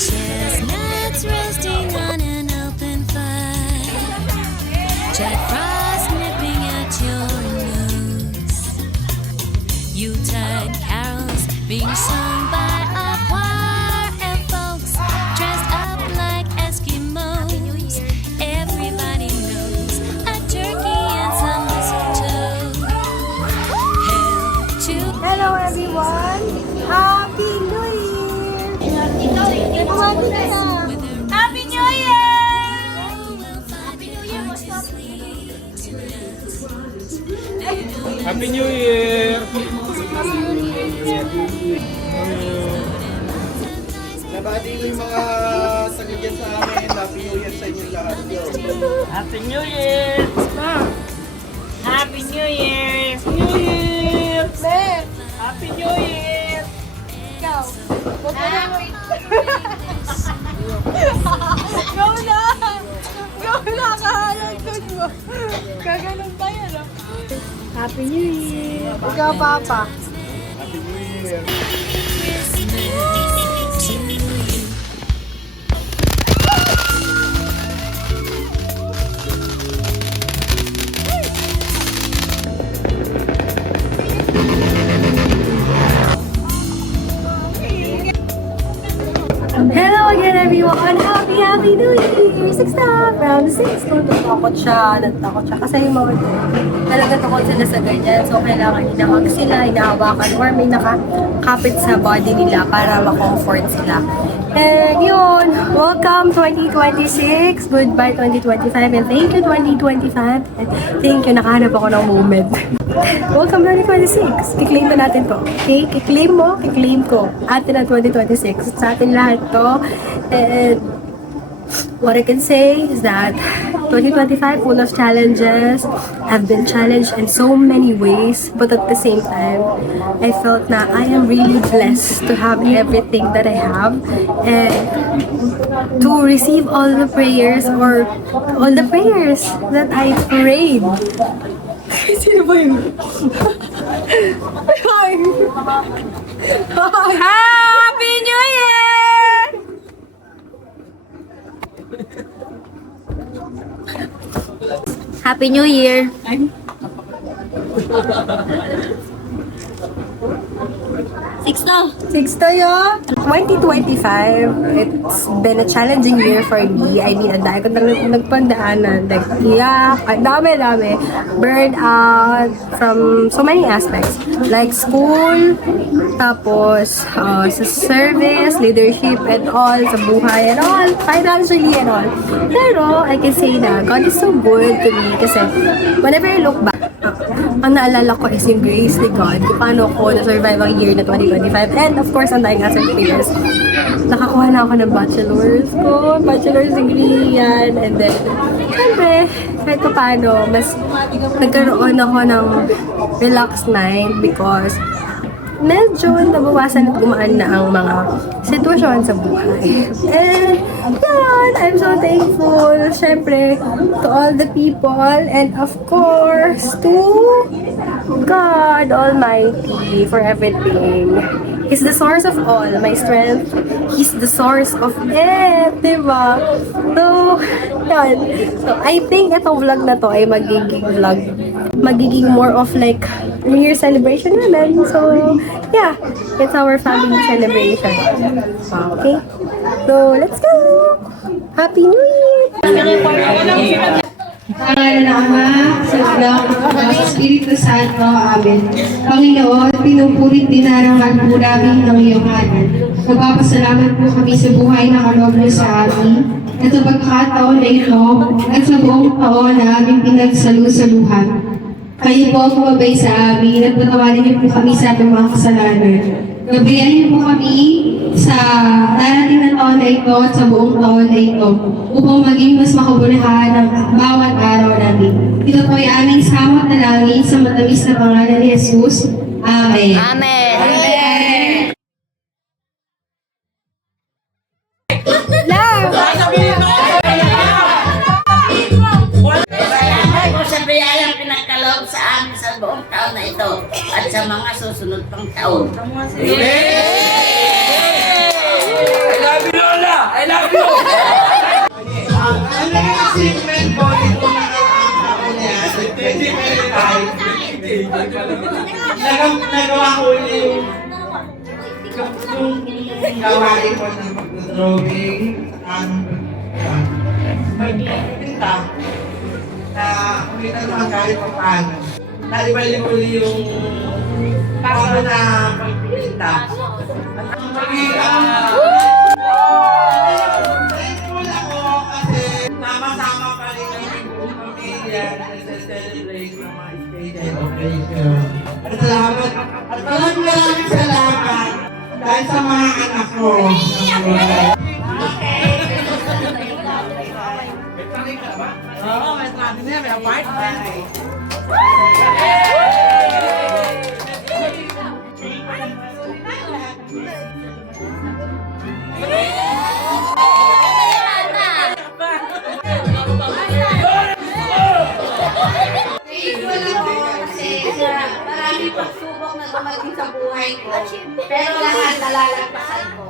Chestnuts roasting on an open fire. Jack Frost nipping at your nose. Yuletide carols being sung by a choir and folks dressed up like Eskimos. Everybody knows a turkey and some mistletoe. Hail to Hello everyone! Happy New Year! Kumati ka na! Happy New Year! Happy New Year! What's up? Happy New Year! Nabati ko yung mga sagigyan sa amin. Happy New Year sa inyo lahat. Happy New Year! Happy New Year! New Year! Happy New Year! Ikaw! Huwag ka na! Go na! Go na! Kahalagod mo! Gaganon ba yan? Happy New Year! Ikaw, Papa! Happy New Year! Hello again everyone! Happy New Year! 6 na! Round 6. Natakot siya. Kasi yung mga talaga takot sila sa ganyan. So kailangan inahag sila, inahawakan, or may nakakapit sa body nila para ma-comfort sila. And yun, welcome 2026, goodbye 2025, and thank you 2025. And thank you, nakahanap ako ng moment. Welcome 2026, kiklaim na natin to. Okay, kiklaim mo, kiklaim ko. Atin na 2026, sa atin lahat to. And what I can say is that 2025 full of challenges. I've been challenged in so many ways, but at the same time, I felt that I am really blessed to have everything that I have and to receive all the prayers that I prayed. Sino ba yun? Hi! Happy New Year! Happy New Year! Six tayo. 2025, it's been a challenging year for me. I mean, ang dami ko nagpagdaanan. Like, yeah, ang dami. Burned out from so many aspects. Like school, tapos sa service, leadership, and all, sa buhay, and all, financially, and all. Pero, I can say na God is so good to me kasi whenever I look back, ang naalala ko is yung grace ni God. Kung paano ko na-survive ang year na 2025. And of course, ang dahil nga sa prayers, nakakuha na ako ng bachelor's degree yan. And then, syempre, kahit pa paano, mas nagkaroon ako ng relaxed mind because medyo nabawasan at gumaan na ang mga sitwasyon sa buhay. And yan, I'm so thankful, syempre, to all the people and of course, to God Almighty for everything. He's the source of all my strength. He's the source of it, diba? So, yan. So, I think itong vlog na to ay magiging more of like New Year celebration naman. So, yeah, it's our family celebration. Okay? So, let's go! Happy New Year! Pangalan ng Ama, sa Anak, at sa Espiritu Santo. Amen. Panginoon, pinupulit dinarangan po namin ng iyong ngalan. Nagpapasalamat po kami sa buhay na kaloob niyo sa amin at sa pagkakataon na ito at sa buong taon na aming pinagsalusaluhan. Kayo po ang kumabay sa amin at patawarin niyo po kami sa ating mga kasalanan. Gabayan niyo po kami sa darating na taon na ito at sa buong taon na ito upang maging mas makabuluhan ang bawat araw namin. Ito po ay aming samot na langit sa matamis na pangalan ni Jesus. Amen. Amen! Amen. Salamat po sa biyayang pinagkaloob sa amin sa buong taon. taon na ito at sa mga susunod pang taon. I love you, Lola! I love you! Ang naging achievement ko ito na nagawa ko yung gawain ko ng pag-drawing magpinta na kumita naman kahit pa paano. Nalibali-bali yung paano na pagpinta. At ang thankful ako kasi sama-sama pa rin ang buong pamilya na nasa-celebrate ng mga stage and operation. At salamat, at maraming salamat dahil sa mga anak ko. Oo, may traffic na, may apartment. Thankful ako kasi marami pagsubok na dumating sa buhay ko. Pero lahat nalalagpasan ko.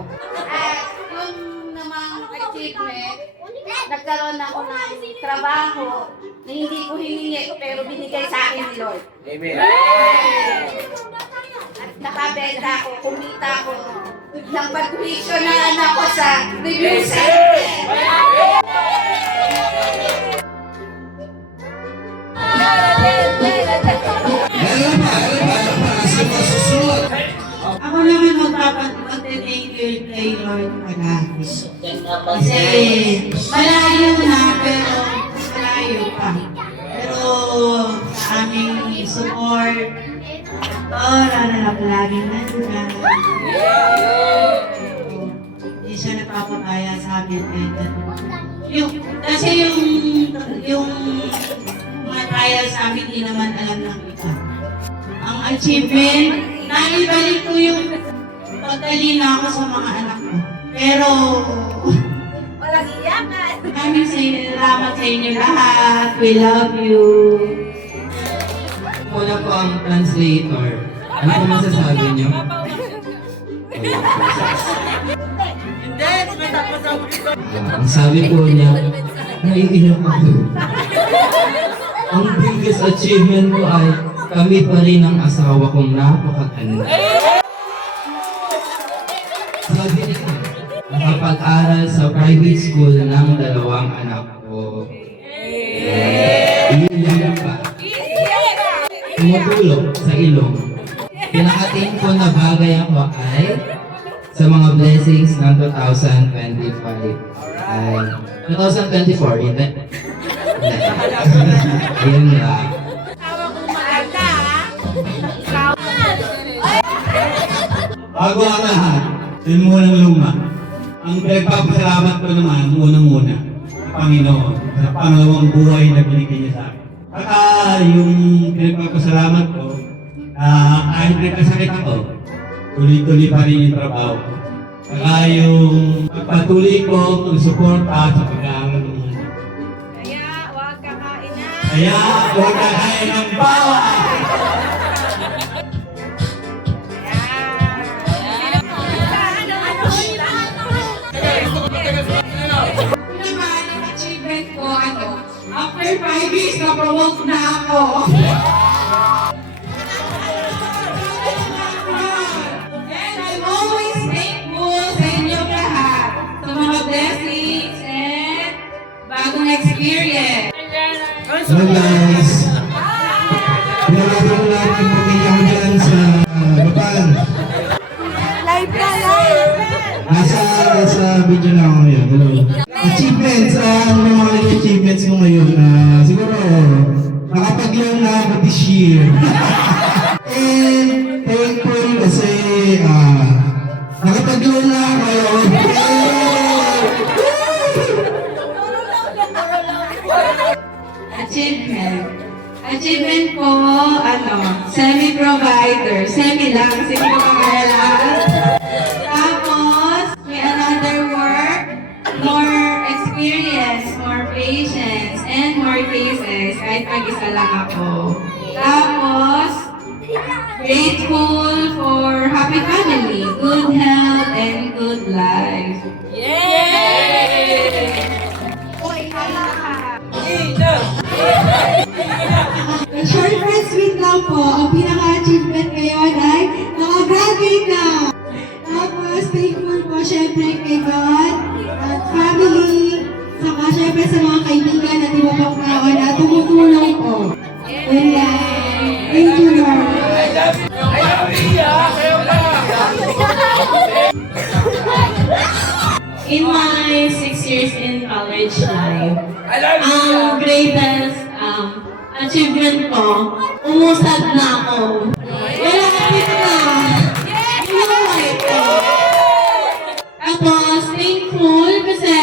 At yung namang achievement, nagkaroon ako ng trabaho na hindi ko hiningi pero binigay sa akin ni Lord. Amen. At nakabenta ako, kumita ako ng pag-tuition na anak ko sa review center. Ako naman magpapag-thank you kay Lord Palagi. Kasi malayo na pero malayo pa. Pero sa aming support, na palagi nandun. Hindi siya napapabaya sa amin. Kasi yung mga trials sa amin, hindi naman alam ng iba. Ang achievement, naibalik ko yung pagtalina ako sa mga anak ko. Pero, Walang iyakan. maraming salamat sa inyo lahat. We love you. Muna po ang translator. Ano po masasabi niyo? Ang sabi po niya, naiiyak ako. Ang biggest achievement ko ay kami pa rin ang asawa kong napakaganda. Sabi niya, nakapag-aral sa private school ng 2 anak ko. Iiyak pa. Tumutulog sa ilong. Pinakating ko na bagay ako ay sa mga blessings ng 2025. Ay, 2024, hindi. Yun lang. Bago ang lahat, yun munang luma. Ang pinagpapasalamat ko naman, unang-una, sa Panginoon, sa pangalawang buhay na binigay niya sa akin. Saka yung pinagpapasalamat ko, kahit nagkasakit ako, tuloy-tuloy pa rin yung trabaho ko. Saka yung pagpatuloy ko, pagsuporta sa pag-aaral ng mga anak. Kaya, huwag kakain na. Kaya, huwag kakain ng bawang! Naman, ang achievement ko, after 5 years, na-promote na ako. And I'm always thankful sa inyong lahat, sa mga blessings and bagong experience. Hello guys! Pinalapit ko natin yung pamilya ko dyan sa Bataan. Live na, live! Nasa video na ako ngayon. Hello. Achievements, ano mga achievements mo ngayon? Siguro, nakapag-learn na ako this year. And thankful kasi nakapag-learn na ako ngayon. Achievement ko, semi-provider. Semi lang, kasi hindi ko makakala. Tapos, may another work, more experience, more patience, and more cases, kahit mag-isa lang ako. Tapos, life. Short friends, wait lang po. Ang pinaka-achievement ngayon ay nakagraduate na. Tapos, thankful po syempre kay God at family, saka syempre sa mga kaibigan at iba pang tao na tumutulong po. And thank you, Lord. In my 6 years in college life, I love you. ang greatest achievement ko, umusad na ako. Wala kapit na. Inuway ko. Tapos, thankful kasi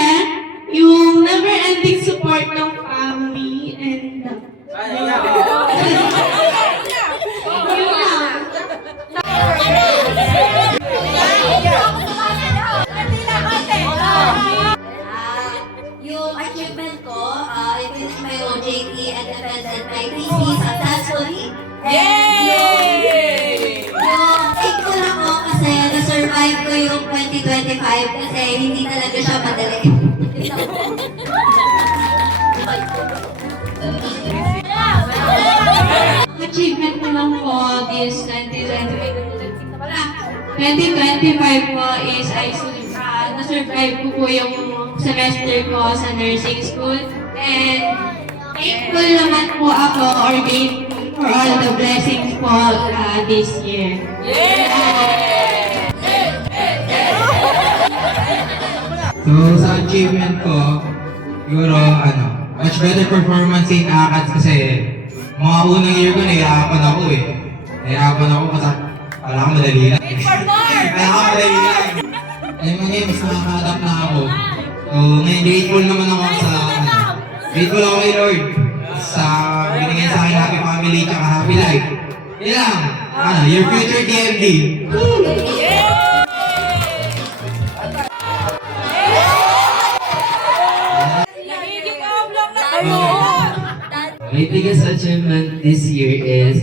yung never-ending support ng family and yun lang. Yung achievement ko, I finished my OJT and defended my thesis successfully. Yay! Yung thankful ako kasi na-survive ko yung 2025 kasi hindi talaga siya madali. Achievement ko lang po this 2025 po is na-survive ko po yung semester ko sa nursing school and thankful naman po ako or grateful for all the blessings po this year. So, sa achievement ko, siguro, much better performance in ACADS kasi mga unang year ko, nahihirapan ako eh. Nahihirapan ako kasi wala akong madali lang. Wala akong madali lang. Ay, ngayon, mas nakaka-adapt na ako. So, ngayon, grateful naman ako grateful ako kay Lord sa binigyan sa akin happy family tsaka happy life. Yan lang. Your future TMD. My biggest achievement this year is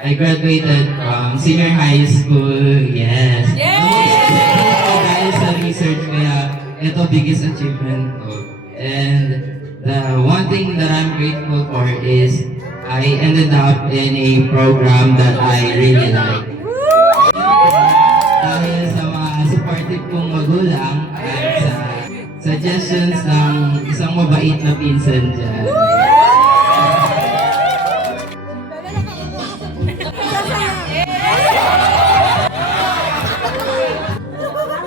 I graduated from senior high school. Yes. Dahil sa research kaya ito biggest achievement ko. And the one thing that I'm grateful for is I ended up in a program that I really like. Dahil sa mga supportive kong magulang at sa suggestions ng isang mabait na pinsan dyan.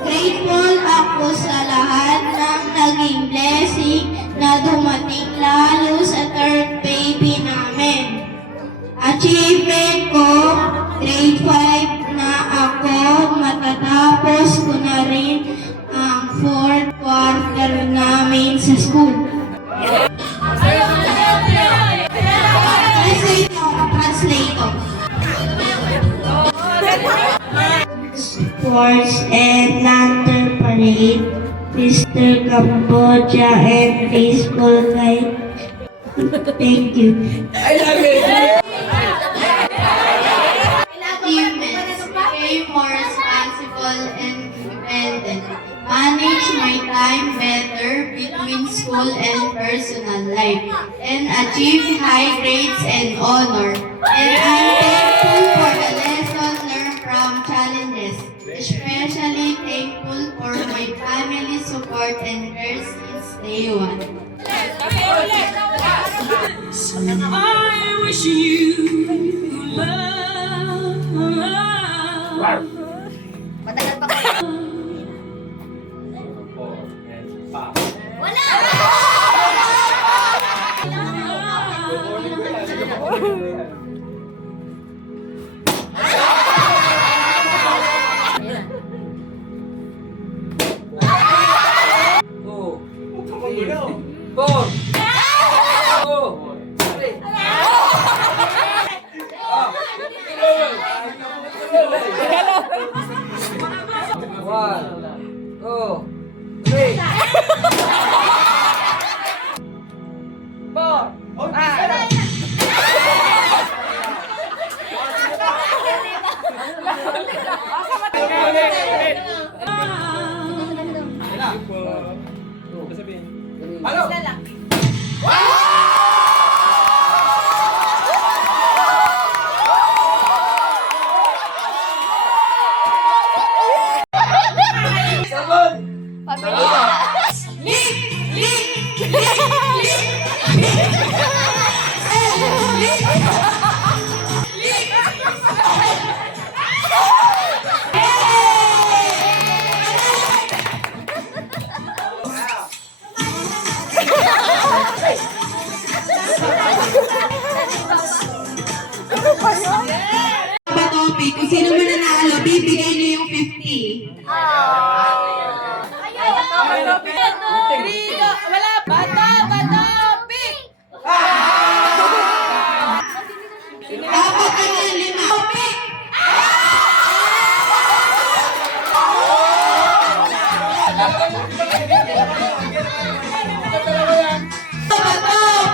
Grateful ako sa lahat ng naging blessing na dumating lalo sa third baby namin. Achievement ko, grade 5 na ako, matatapos ko na rin ang 4th quarter namin sa school. Translator. Sports and lantern parade, Mr. Cambodia and baseball night. Thank you. I love you. Achievements, became more responsible and independent. Manage my time better between school and personal life. And achieve high grades and honor. And I'm thankful for the lesson learned from challenges. Especially thankful for my family support and care since day one. I wish you love. Matagal pa ko. Ano? Topic, kung sino man nanalo, bibigay niyo yung 50. Wala, bata, pick! Dapat ano, 5. Pick! Bato,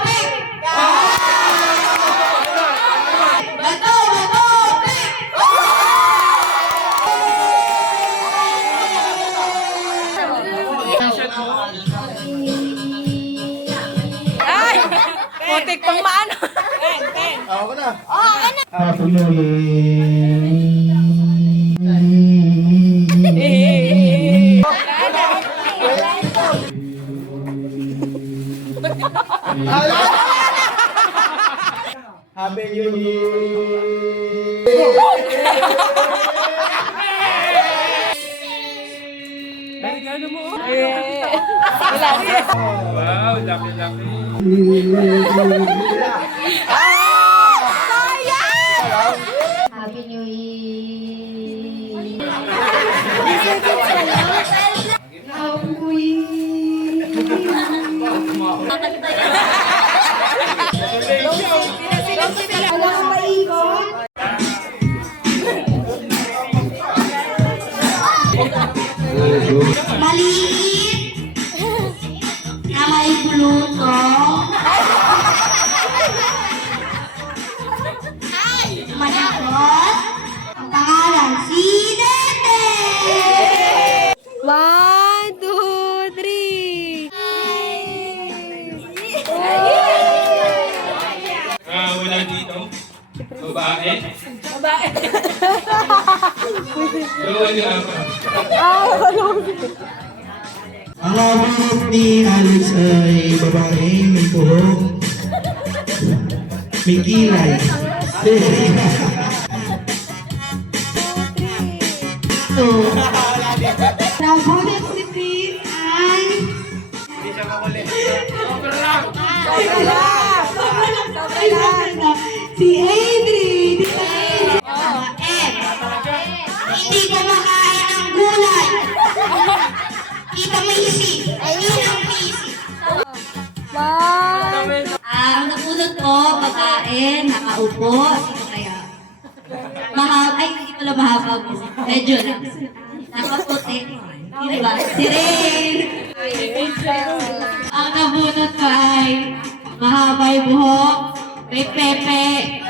pick! Bato, pick! Ay! Putik pang maano. Ako na. Happy New Happy New Year! Wow, laki-laki. Happy New Year! Maliit na may buluto. Manakot. Ang pangalan, si Dede! 1, 2, 3. Wala dito. Babae. Gawin niyo ako. Ang awit ni Alex ay babae, may buhok, may kilay. Nabunot si Pete ay... Si Adri! Hindi ko makain ng gulay. Kita may isi. Hindi ang isi. Ang napulot ko, pagkain, nakaupo. Sino kaya? Ay, hindi pala mahaba mo. Medyo lang. Nakaputi. Sino ba? Si Ray! Ang nabunot ko ay mahaba yung buhok, may pepe,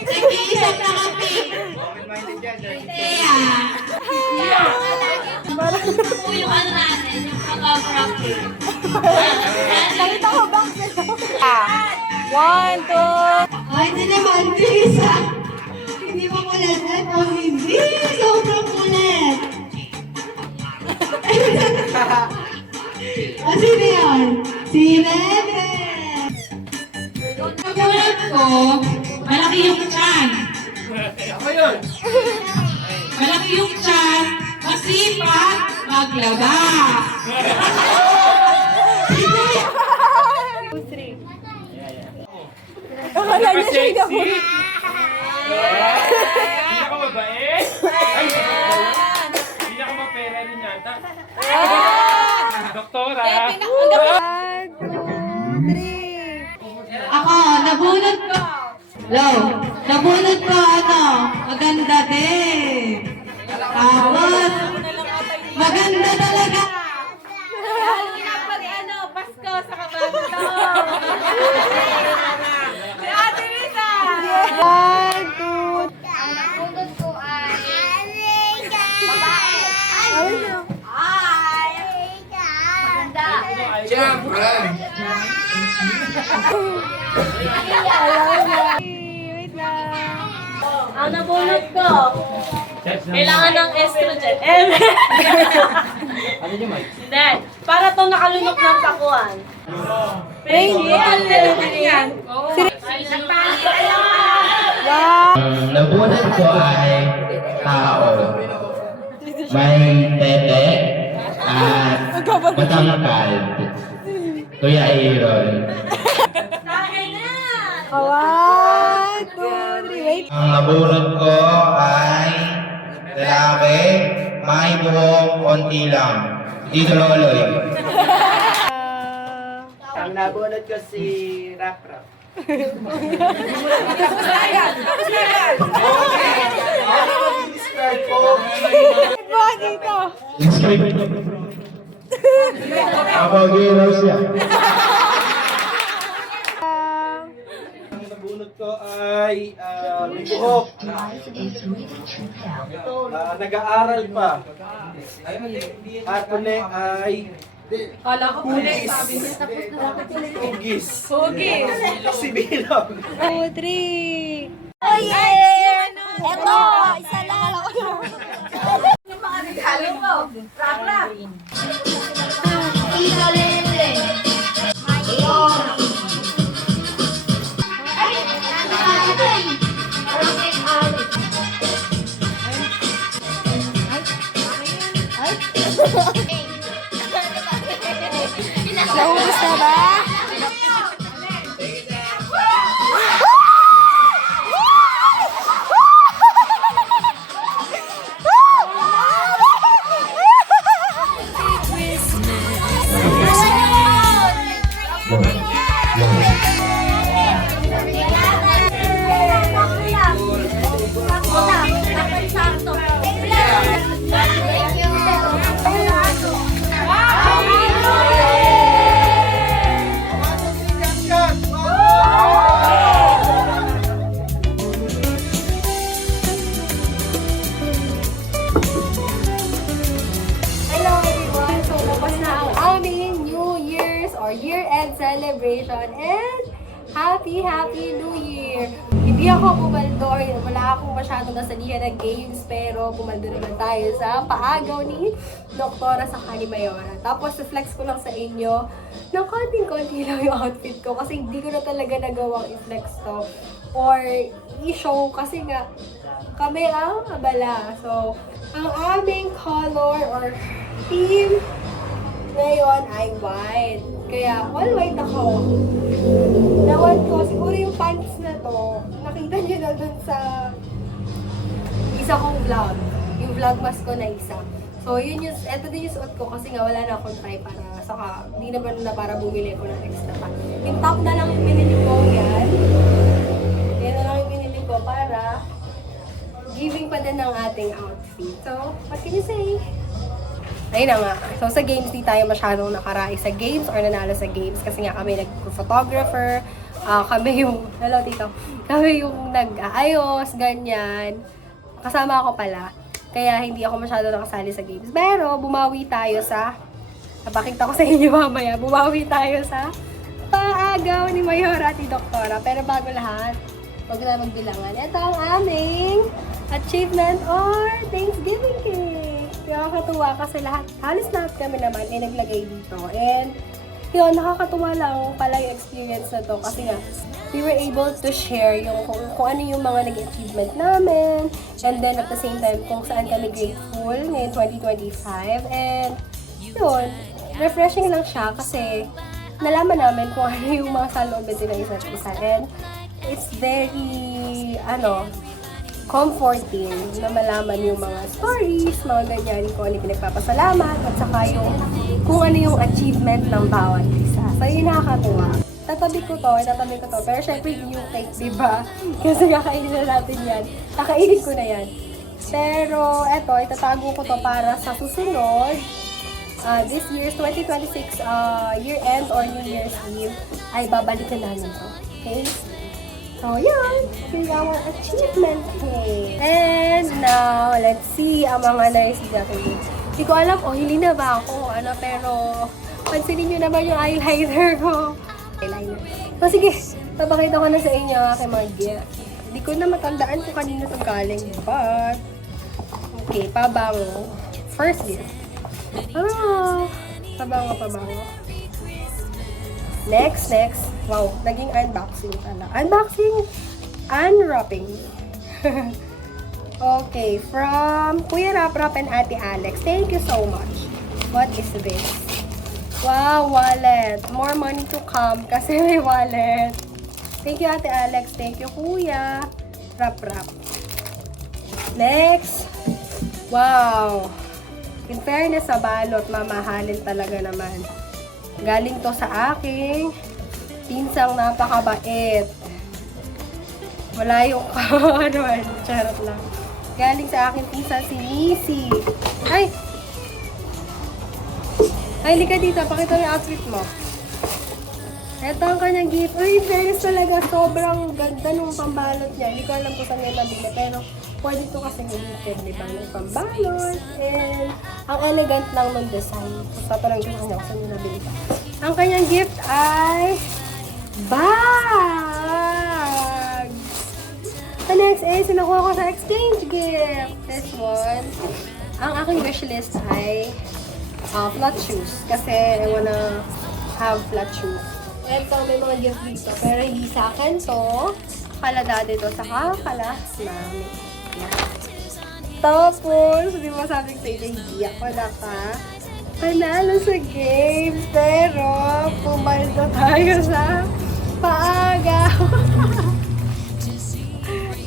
nag-iisip na kape. Kaya, po yung ano natin, yung pag-wrap yun. Nakita ko ba? 1, 2. Ay, hindi naman, Lisa. Hindi mo kulit. O hindi, sobrang kulit. O, sino yun? Si Bebe. Kagulat ko, malaki yung tiyan. Ako yun! Malaki yung tiyan, masipag, maglaba. Wala niya siya Sexy. Hindi ako mabait. Ay, hindi ako mapera rin yata. Doktora. Ako, nabunot ko. Nabunot ko ano, maganda din. Tapos, maganda talaga. Pag ano, Pasko sa kabato. Si Ate Lisa. 1, 2. Ang napulot ko ay babae. Wait lang. Ang nabunot ko, kailangan ng estrogen. Ano yung mic? Hindi. Para to nakalunok ng takuan. Yan. Ang nabunot ko ay tao. May tete at matangkad. Kuya Aaron. One, two, three, wait. Ang nabunot ko ay lalaki, may buhok konti lang. Dito Loloy. Ang nabunod ko si Rap Rap. Dito. Kapag-iwas siya. Ang nabunod ko ay may buhok. Nag-aaral pa. At uli ay Kala ko muna sabi niya. hugis. Hugis. Si Bilog. 2, 3. Oh, yeah! Eto, isa lang. Yung mga regalo mo. Rap-rap. Tita Lele. Naubos na ba? Hello everyone! So, tapos na ang aming New Year's or year-end celebration and Happy New Year! Hindi ako pumaldo or wala akong masyadong nasalihan ng games pero pumaldo naman tayo sa paagaw ni Doktora sa Mayora. Tapos, flex ko lang sa inyo ng konting-konti lang yung outfit ko kasi hindi ko na talaga nagawang i-flex to or i-show kasi nga kami ang abala. So, ang aming color or theme ngayon ay white. Kaya, all white ako. Nawan ko, siguro yung pants na to, nakita niyo na dun sa isa kong vlog. Yung vlogmas ko na isa. So, yun yung, eto din yung suot ko kasi nga wala na akong try para, saka, hindi naman na para bumili ko ng extra pa. Yung top na lang yung pinili ko, yan. Yan na lang yung pinili ko para giving pa din ng ating outfit. So, what can you say? Ayun na nga. So, sa games, di tayo masyadong nakarai sa games or nanalo sa games kasi nga kami nag-photographer, kami yung, hello tito, kami yung nag-aayos, ganyan. Kasama ako pala. Kaya hindi ako masyado nakasali sa games. Pero, bumawi tayo sa, napakita ko sa inyo mamaya, bumawi tayo sa paagaw ni Mayora at ni Doktora. Pero bago lahat, huwag na magbilangan. Ito ang aming achievement or Thanksgiving cake. Nakakatuwa kasi halos lahat kami naman ay naglagay dito. And yun, nakakatuwa lang pala yung experience na to kasi nga, we were able to share yung kung ano yung mga nag-achievement namin. And then at the same time, kung saan kami grateful ngayong 2025. And yun, refreshing lang siya kasi nalaman namin kung ano yung mga saloobin din ng isa't isa. And it's very, comforting na malaman yung mga stories, mga ganyan, kung ano yung pinagpapasalamat, at saka yung kung ano yung achievement ng bawat isa. So, yun nakakatuwa. Tatabi ko to, pero syempre hindi yung cake, diba? Kasi kakainin na natin yan. Kakainin ko na yan. Pero, eto, itatago ko to para sa susunod. This year's 2026 year-end or New Year's Eve ay babalikan namin to. Okay? So, yun. Yung our achievement cake. And now, let's see ang mga na-receive natin. Hindi ko alam, hili na ba ako? Pero Pansinin nyo naman yung eyeliner ko. Eyeliner. So, sige. Papakita ko na sa inyo ang aking mga gift. Hindi ko na matandaan kung kanino itong galing. But, okay, pabango. First gift. Pabango. Next. Wow, naging unboxing pala. Unwrapping. Okay, from Kuya Rap and Ate Alex. Thank you so much. What is this? Wow, wallet. More money to come kasi may wallet. Thank you, Ate Alex. Thank you, Kuya. Rap. Next. Wow. In fairness sa balot, mamahalin talaga naman. Galing to sa aking pinsang napakabait. Wala yung charot lang. Galing sa aking pinsan si Missy. Ay, lika dito. Pakita mo yung outfit mo. Ito ang kanyang gift. Uy, fairness talaga. Sobrang ganda nung pambalot niya. Hindi ko alam kung saan niya nabili. Pero, pwede ito kasi gamitin, di ba? Ng pambalot. And, ang elegant lang ng design. Tatanong ko sa kanya kung saan niya nabili. Ang kanyang gift ay bag! The next is, nakuha ko sa exchange gift. This one. Ang aking wishlist ay flat shoes. Kasi I wanna have flat shoes. Ito, may mga gift dito. Pero hindi sa akin to. Kala daddy to. Saka kala mami. Tapos, di ba sabi ko sa'yo, hindi ako panalo sa games. Pero, pumaldo tayo sa paaga.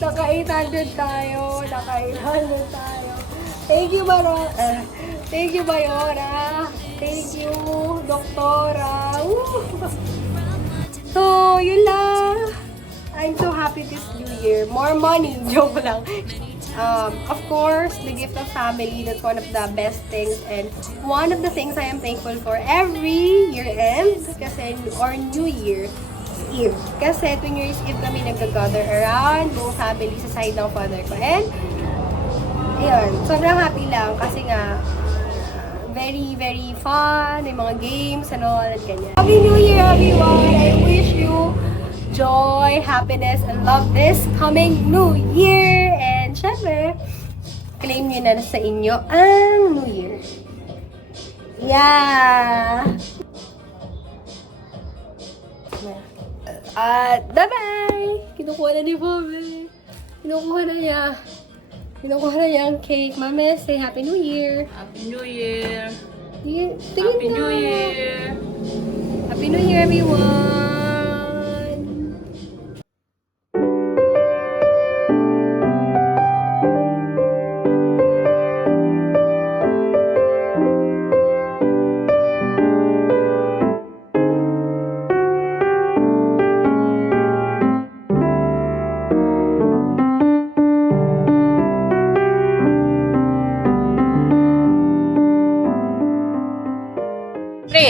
Naka 800 tayo. Thank you, thank you, Bayora. Thank you, Doktora. So, yun lang. I'm so happy this new year. More money. Joke lang. Of course, the gift of family. That's one of the best things. And one of the things I am thankful for every year end. Or New Year Eve. Kasi tuwing New Year's Eve kami nag-gather around. Buong family sa side ng father ko. And, ayun. Sobrang happy lang. Kasi nga, very, very fun. May mga games and all and ganyan. Happy New Year, everyone! I wish you joy, happiness, and love this coming New Year! And syempre, claim nyo na sa inyo ang New Year. Yeah! At bye-bye! Kinukuha na ni Bobby. Kinukuha na niya ang cake. Mama, say Happy New Year. Happy New Year. Happy New Year. Happy New Year, everyone. Three.